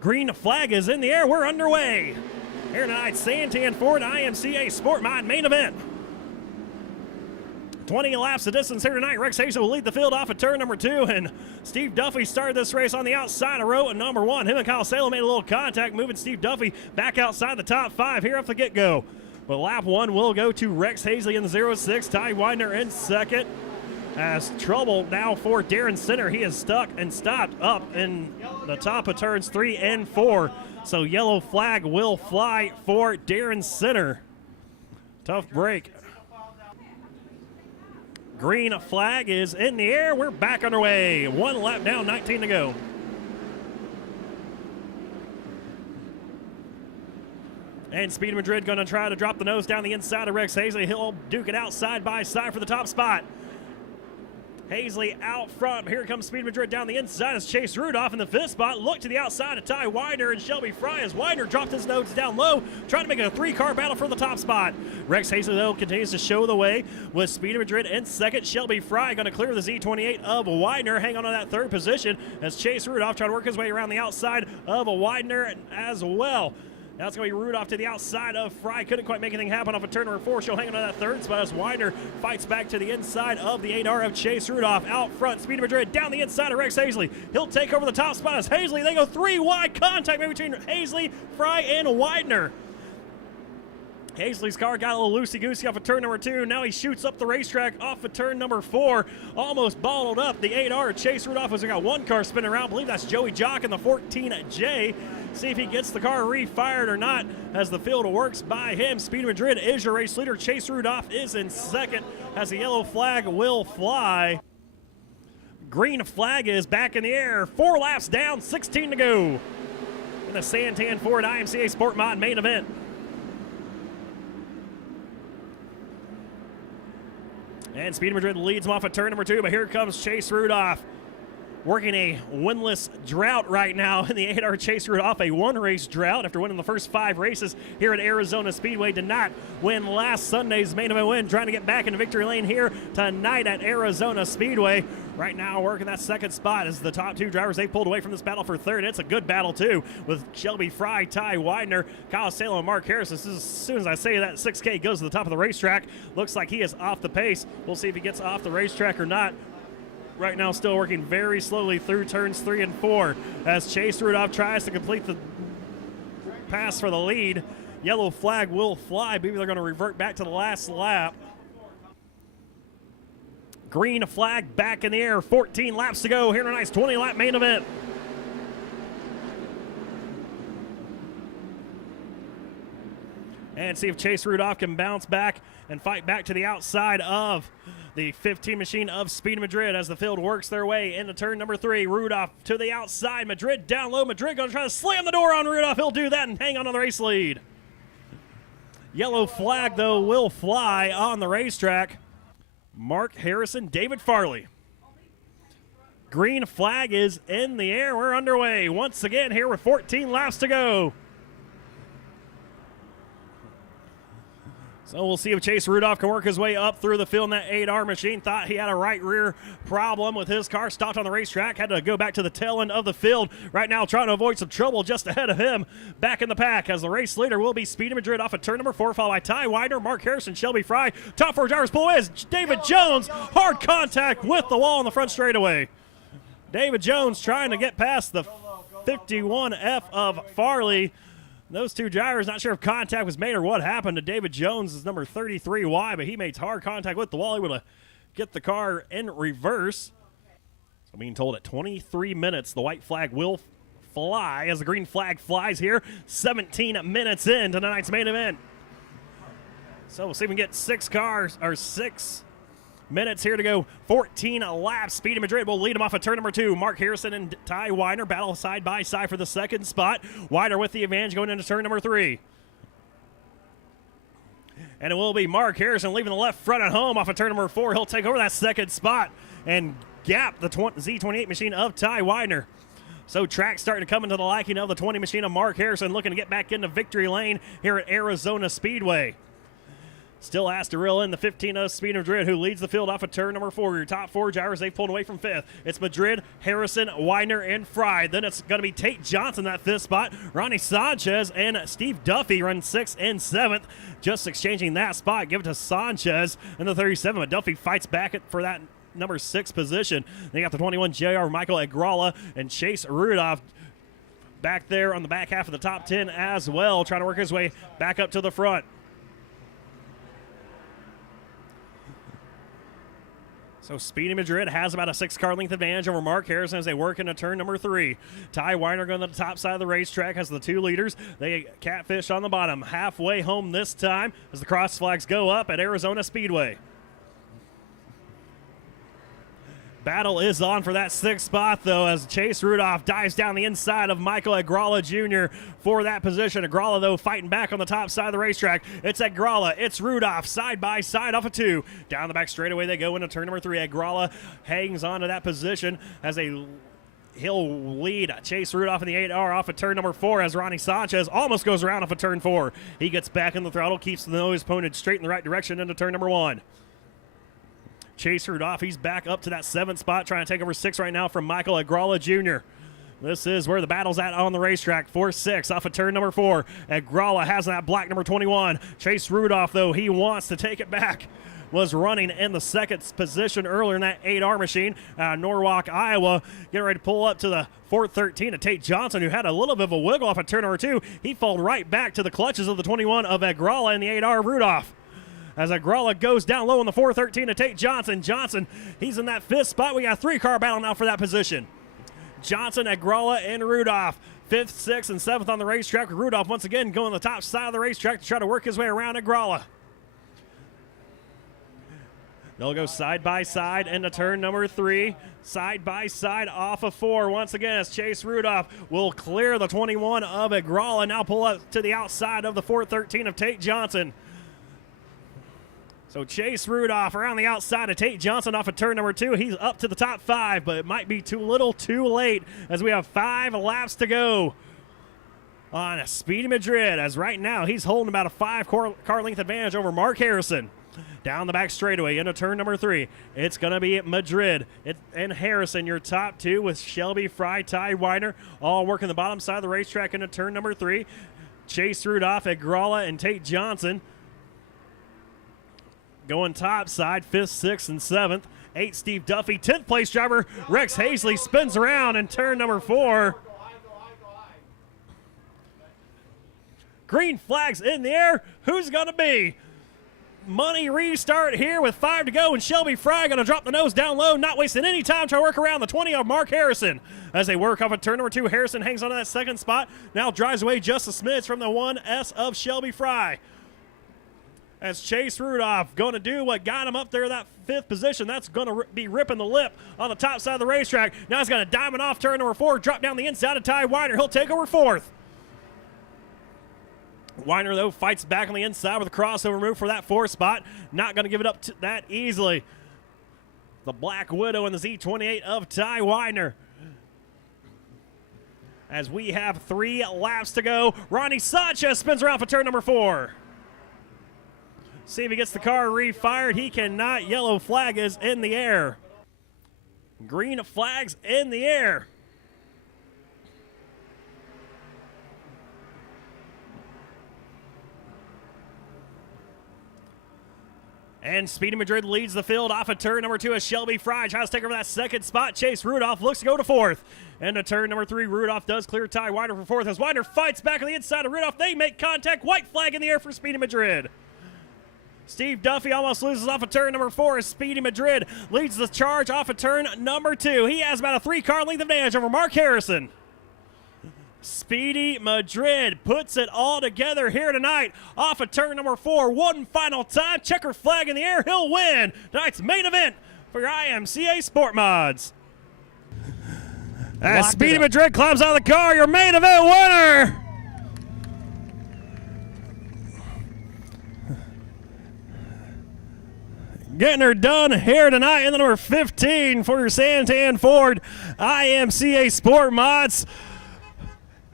Green flag is in the air. We're underway. Here tonight, Santan Ford IMCA Sport Mod main event. 20 laps the distance here tonight. Rex Hayes will lead the field off at turn number 2, and Steve Duffy started this race on the outside of row at number 1. Him and Kyle Salem made a little contact, moving Steve Duffy back outside the top 5 here off the get-go. But lap 1 will go to Rex Hazley in the 06. Ty Widener in second. As trouble now for Darren Center. He is stuck and stopped up in the top of turns 3 and 4. So yellow flag will fly for Darren Center. Tough break. Green flag is in the air. We're back underway. 1 lap down, 19 to go. And Speed Madrid going to try to drop the nose down the inside of Rex Hazley. He'll duke it out side by side for the top spot. Hazley out front. Here comes Speed Madrid down the inside as Chase Rudolph in the 5th spot. Look to the outside of Ty Widener and Shelby Fry as Widener dropped his nose down low, trying to make it a 3-car battle for the top spot. Rex Hazley, though, continues to show the way with Speed Madrid in second. Shelby Fry going to clear the Z28 of Widener, hang on to that 3rd position as Chase Rudolph trying to work his way around the outside of Widener as well. Now it's going to be Rudolph to the outside of Fry. Couldn't quite make anything happen off of turn number 4. She'll hang on to that 3rd spot as Widener fights back to the inside of the 8R of Chase Rudolph. Out front, Speed Madrid down the inside of Rex Hazley. He'll take over the top spot as Hazley. They go 3 wide contact maybe between Hazley, Fry, and Widener. Hazley's car got a little loosey-goosey off of turn number 2. Now he shoots up the racetrack off of turn number 4. Almost balled up. The 8R, Chase Rudolph, has got 1 car spinning around. I believe that's Joey Jock in the 14J. See if he gets the car refired or not as the field works by him. Speed Madrid is your race leader. Chase Rudolph is in second as the yellow flag will fly. Green flag is back in the air. 4 laps down, 16 to go in the Santan Ford IMCA Sport Mod main event. And Speed Madrid leads him off at turn number 2, but here comes Chase Rudolph. Working a winless drought right now in the 8R. Chase Rudolph, a 1-race drought after winning the first 5 races here at Arizona Speedway. Did not win last Sunday's main event win. Trying to get back into victory lane here tonight at Arizona Speedway. Right now working that 2nd spot as the top 2 drivers, they pulled away from this battle for 3rd. It's a good battle too with Shelby Fry, Ty Widener, Kyle Salem, and Mark Harris. This is, as soon as I say that 6K goes to the top of the racetrack. Looks like he is off the pace. We'll see if he gets off the racetrack or not. Right now still working very slowly through turns 3 and 4 as Chase Rudolph tries to complete the pass for the lead. Yellow flag will fly. Maybe they're going to revert back to the last lap. Green flag back in the air. 14 laps to go here in a nice 20-lap main event. And see if Chase Rudolph can bounce back and fight back to the outside of the 15 machine of Speed Madrid as the field works their way into turn number 3. Rudolph to the outside. Madrid down low. Madrid going to try to slam the door on Rudolph. He'll do that and hang on to the race lead. Yellow flag, though, will fly on the racetrack. Mark Harrison, David Farley. Green flag is in the air. We're underway once again here with 14 laps to go. So we'll see if Chase Rudolph can work his way up through the field in that 8R machine. Thought he had a right rear problem with his car. Stopped on the racetrack. Had to go back to the tail end of the field. Right now trying to avoid some trouble just ahead of him. Back in the pack as the race leader will be Speed Madrid off of turn number 4, followed by Ty Widener, Mark Harrison, Shelby Fry. Top 4 drivers pull away as David Jones. Hard contact with the wall on the front straightaway. David Jones trying to get past the 51F of Farley. Those 2 drivers, not sure if contact was made or what happened to David Jones, is number 33Y, but he made hard contact with the wall, able to get the car in reverse. So I'm being told at 23 minutes, the white flag will fly as the green flag flies here. 17 minutes into tonight's main event. So we'll see if we can get 6 minutes here to go. 14 laps. Speed Madrid will lead him off of turn number 2. Mark Harrison and Ty Widener battle side by side for the 2nd spot. Widener with the advantage going into turn number 3. And it will be Mark Harrison leaving the left front at home off of turn number 4. He'll take over that 2nd spot and gap the Z28 machine of Ty Widener. So track starting to come into the liking of the 20 machine of Mark Harrison, looking to get back into victory lane here at Arizona Speedway. Still has to reel in the 15 of Speed Madrid, who leads the field off of turn number 4. Your top 4 drivers, they've pulled away from 5th. It's Madrid, Harrison, Widener, and Fry. Then it's going to be Tate Johnson, that 5th spot. Ronnie Sanchez and Steve Duffy run 6th and 7th. Just exchanging that spot. Give it to Sanchez in the 37, but Duffy fights back for that number 6 position. They got the 21 JR Michael Agrala and Chase Rudolph back there on the back half of the top 10 as well, trying to work his way back up to the front. So Speedy Madrid has about a 6-car length advantage over Mark Harrison as they work into turn number 3. Ty Weiner going to the top side of the racetrack has the 2 leaders. They catfish on the bottom. Halfway home this time as the cross flags go up at Arizona Speedway. Battle is on for that 6th spot, though, as Chase Rudolph dives down the inside of Michael Agrala Jr. for that position. Agrala, though, fighting back on the top side of the racetrack. It's Agrala, it's Rudolph, side by side off of 2. Down the back straightaway they go into turn number 3. Agrala hangs on to that position as he'll lead Chase Rudolph in the 8R off of turn number 4 as Ronnie Sanchez almost goes around off of turn 4. He gets back in the throttle, keeps the nose pointed straight in the right direction into turn number 1. Chase Rudolph, he's back up to that 7th spot, trying to take over 6 right now from Michael Agrala Jr. This is where the battle's at on the racetrack. 4-6 off of turn number 4. Agrala has that black number 21. Chase Rudolph, though, he wants to take it back. Was running in the 2nd position earlier in that 8R machine. Norwalk, Iowa, getting ready to pull up to the 413 of Tate Johnson, who had a little bit of a wiggle off of turn number 2. He fell right back to the clutches of the 21 of Agrala in the 8R Rudolph. As Agrala goes down low in the 413 to Tate Johnson. Johnson, he's in that 5th spot. We got a 3-car battle now for that position. Johnson, Agrala, and Rudolph. 5th, 6th, and 7th on the racetrack. Rudolph once again going to the top side of the racetrack to try to work his way around Agrala. They'll go side by side into turn number 3. Side by side off of 4. Once again, as Chase Rudolph will clear the 21 of Agrala. Now pull up to the outside of the 413 of Tate Johnson. So Chase Rudolph around the outside of Tate Johnson off of turn number 2. He's up to the top 5, but it might be too little too late as we have 5 laps to go on Speedy Madrid, as right now he's holding about a 5-car length advantage over Mark Harrison. Down the back straightaway into turn number 3. It's going to be Madrid and Harrison, your top 2, with Shelby, Fry, Ty Weiner, all working the bottom side of the racetrack into turn number 3. Chase Rudolph, Agrala, and Tate Johnson going top side, 5th, 6th, and 7th. 8, Steve Duffy. 10th place driver, Rex Hazley, spins around in turn number 4. Green flags in the air. Who's going to be? Money restart here with 5 to go, and Shelby Fry going to drop the nose down low, not wasting any time trying to work around the 20 of Mark Harrison. As they work off of turn number 2, Harrison hangs on to that 2nd spot. Now drives away just a smidge from the 1S of Shelby Fry. As Chase Rudolph going to do what got him up there, that 5th position. That's going to be ripping the lip on the top side of the racetrack. Now he's going to diamond off turn number 4, drop down the inside of Ty Weiner. He'll take over 4th. Weiner, though, fights back on the inside with a crossover move for that 4th spot. Not going to give it up that easily. The Black Widow in the Z28 of Ty Weiner. As we have 3 laps to go, Ronnie Sanchez spins around for turn number 4. See if he gets the car refired. He cannot. Yellow flag is in the air. Green flag's in the air. And Speedy Madrid leads the field off of turn number 2 as Shelby Fry tries to take over that 2nd spot. Chase Rudolph looks to go to 4th. And to turn number 3, Rudolph does clear Ty Weiner for 4th as Weiner fights back on the inside of Rudolph. They make contact. White flag in the air for Speedy Madrid. Steve Duffy almost loses off of turn number 4 as Speedy Madrid leads the charge off of turn number 2. He has about a 3-car length advantage over Mark Harrison. Speedy Madrid puts it all together here tonight off of turn number 4. One final time. Checker flag in the air. He'll win tonight's main event for your IMCA Sport Mods. As Speedy Madrid climbs out of the car, your main event winner. Getting her done here tonight in the number 15 for your Santan Ford IMCA Sport Mods.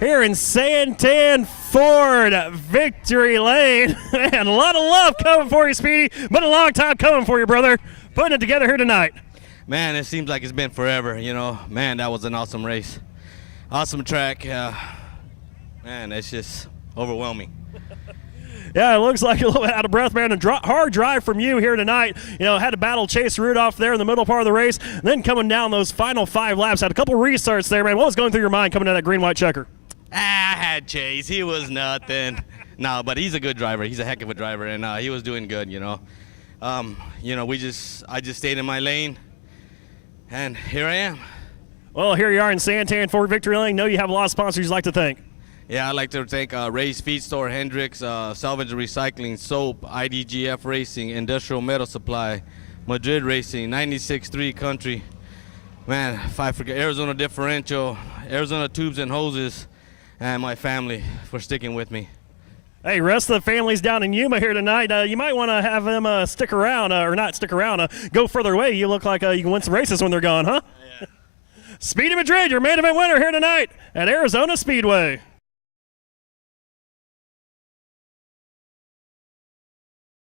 here in Santan Ford Victory Lane. Man, a lot of love coming for you, Speedy. Been a long time coming for you, brother. Putting it together here tonight. Man, it seems like it's been forever, you know. Man, that was an awesome race. Awesome track. Man, it's just overwhelming. Yeah, it looks like you're a little bit out of breath, man. A hard drive from you here tonight. You know, had to battle Chase Rudolph there in the middle part of the race. And then coming down those final 5 laps, had a couple restarts there, man. What was going through your mind coming to that green-white checker? I had Chase. He was nothing. No, but he's a good driver. He's a heck of a driver, and he was doing good, you know. You know, I just stayed in my lane, and here I am. Well, here you are in Santan Ford Victory Lane. Know you have a lot of sponsors you'd like to thank. Yeah, I'd like to thank Ray's Feed Store, Hendricks, Salvage and Recycling, Soap, IDGF Racing, Industrial Metal Supply, Madrid Racing, 96.3 Country. Man, if I forget, Arizona Differential, Arizona Tubes and Hoses, and my family for sticking with me. Hey, rest of the family's down in Yuma here tonight. You might want to have them stick around, or not stick around, go further away. You look like you can win some races when they're gone, huh? Yeah. Speedy Madrid, your main event winner here tonight at Arizona Speedway.